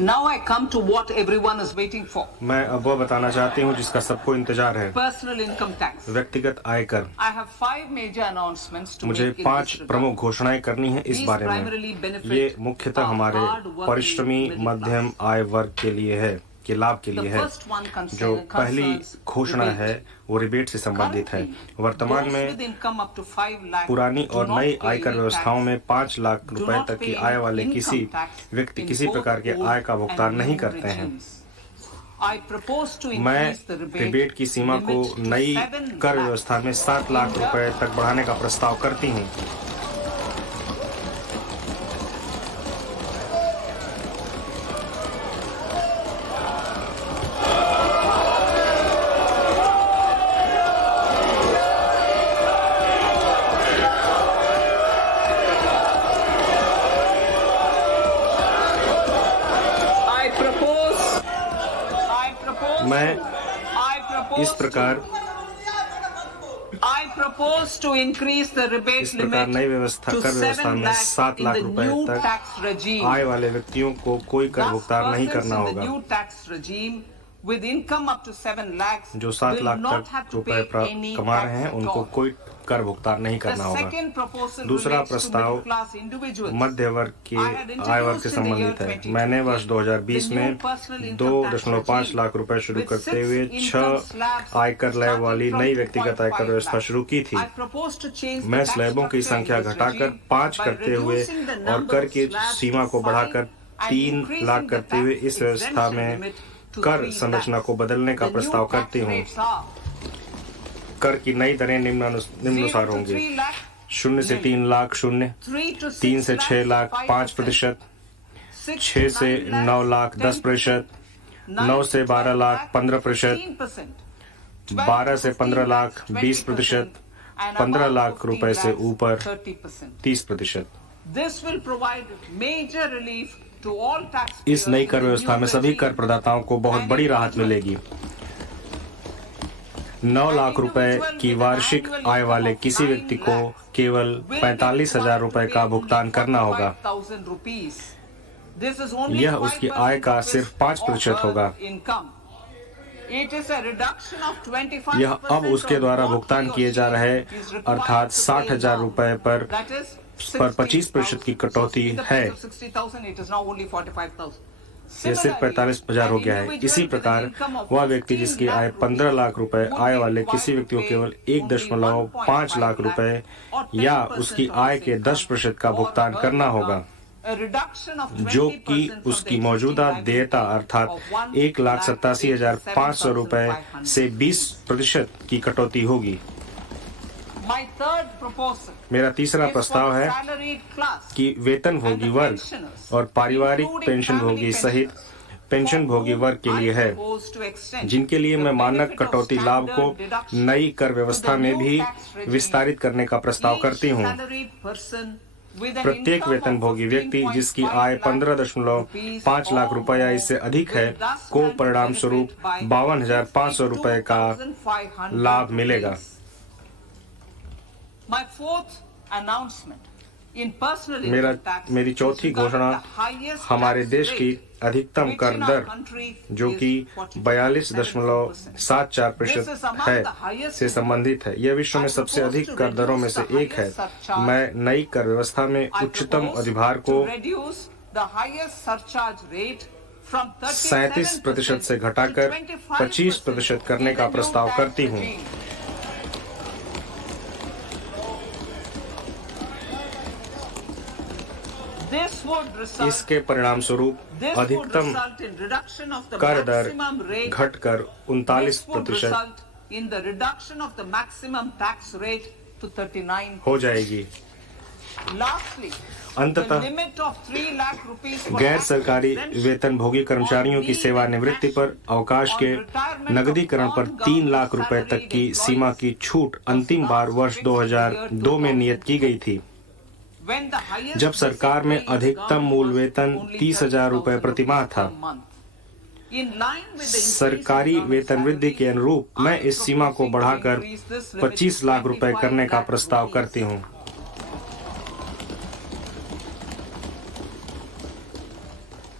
Now I come to what everyone is waiting for. मैं अब वह बताना चाहती हूँ जिसका सबको इंतजार है। Personal income tax. व्यक्तिगत आयकर। I have 5 major announcements to मुझे make in 5 this regard. प्रमुख घोषणाएं करनी है इस These बारे primarily में। benefit ये मुख्यतः our हमारे hard-working परिश्रमी middle मध्यम class. आय वर्ग के लिए है, के लाभ के लिए The है। first one जो पहली concerns घोषणा rebate. है वो रिबेट से संबंधित है। Currently, वर्तमान those में with income up to 5 lakh पुरानी do और not नई pay आयकर any व्यवस्थाओं tax, में 5 लाख do रुपए not तक की pay आय वाले income किसी tax व्यक्ति in किसी both प्रकार के old आय का भुगतान and नहीं new करते हैं। regimes. I propose to मैं increase the rebate रिबेट की सीमा को limit to नई 7 कर lakh व्यवस्था में 7 लाख रुपए तक बढ़ाने का प्रस्ताव करती हूँ। मैं इस प्रकार इस प्रकार नई व्यवस्था कर व्यवस्था में 7 लाख रुपए तक आय वाले व्यक्तियों को कोई कर भुगतान नहीं करना होगा। जो 7 लाख तक रुपए कमा रहे हैं उनको कोई कर भुगतान नहीं करना होगा। दूसरा प्रस्ताव मध्य वर्ग के आय वर्ग से संबंधित है। मैंने वर्ष 2020 में 2.5 लाख रुपए शुरू करते हुए 6 आयकर स्लैब वाली नई व्यक्तिगत आयकर व्यवस्था शुरू की थी। मैं स्लैबों की संख्या घटाकर 5 करते हुए और कर की सीमा को बढ़ाकर 3 लाख करते हुए इस व्यवस्था में कर संरचना को बदलने का प्रस्ताव करती हूँ। कर की नई दरें निम्नानुसार होंगी। 0 से 3 लाख 0, 3 से 6 लाख 5%, 6 से 9 लाख 10%, 9 से 12 लाख 15%, 12 से 15 लाख 20%, 15 लाख रुपए से ऊपर 30%। इस नई कर व्यवस्था में सभी कर प्रदाताओं को बहुत बड़ी राहत मिलेगी। 9 लाख रुपए की वार्षिक आय वाले किसी व्यक्ति को केवल 45,000 रुपए का भुगतान करना होगा। यह उसकी आय का सिर्फ 5% होगा। यह अब उसके द्वारा भुगतान किए जा रहे अर्थात 60,000 रुपए पर 25% की कटौती है। यह सिर्फ 45,000 हो गया है। इसी प्रकार वह व्यक्ति जिसकी आय 15 लाख रुपए आय वाले किसी व्यक्ति को केवल 1.5 लाख रुपए या उसकी आय के 10% का भुगतान करना होगा, जो कि उसकी मौजूदा देयता अर्थात 1,87,500 रुपए से 20% की कटौती होगी। मेरा तीसरा प्रस्ताव है कि वेतनभोगी वर्ग और पारिवारिक पेंशनभोगी सहित पेंशनभोगी वर्ग के लिए है, जिनके लिए मैं मानक कटौती लाभ को नई कर व्यवस्था में भी विस्तारित करने का प्रस्ताव करती हूँ। प्रत्येक वेतनभोगी व्यक्ति जिसकी आय 15.5 लाख रुपए या इससे अधिक है को परिणाम स्वरूप 52,500 रुपए का लाभ मिलेगा। मेरी चौथी घोषणा हमारे देश की अधिकतम कर दर, जो कि 42.74% है, से संबंधित है। यह विश्व में सबसे अधिक कर दरों में से एक है। मैं नई कर व्यवस्था में उच्चतम अधिभार को 37% से घटाकर 25% करने का प्रस्ताव करती हूँ। इसके परिणाम स्वरूप अधिकतम कर दर घटकर 39% हो जाएगी। अंततः गैर सरकारी वेतनभोगी कर्मचारियों की सेवानिवृत्ति पर अवकाश के नकदीकरण पर 3 लाख रुपए तक की सीमा की छूट अंतिम बार वर्ष 2002 में नियत की गई थी, जब सरकार में अधिकतम मूल वेतन 30,000 रुपए प्रति माह था। सरकारी वेतन वृद्धि के अनुरूप मैं इस सीमा को बढ़ाकर 25 लाख रुपए करने का प्रस्ताव करती हूँ।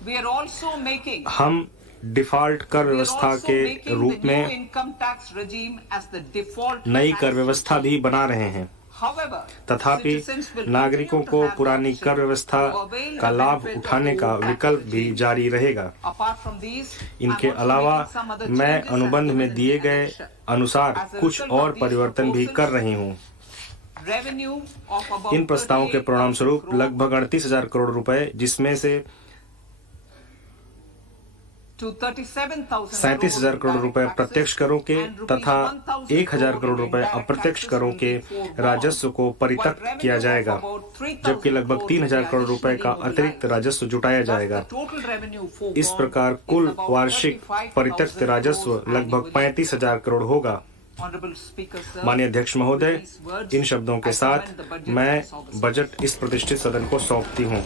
We are also making हम डिफॉल्ट कर व्यवस्था के रूप में income tax regime as the default नई tax कर व्यवस्था भी बना रहे हैं। However, तथापि citizens will नागरिकों continue को to have पुरानी the कर option व्यवस्था to avail का the लाभ benefit of उठाने the का old tax विकल्प भी regime. जारी रहेगा। Apart from these, इनके I'm also अलावा making some other मैं changes अनुबंध as में given दिए in the गए annexure. अनुसार As a कुछ result of और these परिवर्तन भी कर रही हूँ। Revenue of about इन प्रस्तावों के परिणाम स्वरूप 38,000 लगभग 38,000 करोड़ रुपए, जिसमें से to 37,000 करोड़ रुपए प्रत्यक्ष करों के तथा 1,000 करोड़ रुपए अप्रत्यक्ष करों के राजस्व को परित्यक्त किया जाएगा, जबकि लगभग 3,000 करोड़ रुपए का अतिरिक्त राजस्व जुटाया जाएगा। इस प्रकार कुल वार्षिक परित्यक्त राजस्व लगभग 35,000 करोड़ होगा। माननीय अध्यक्ष महोदय, इन शब्दों के साथ मैं बजट इस प्रतिष्ठित सदन को सौंपती हूँ।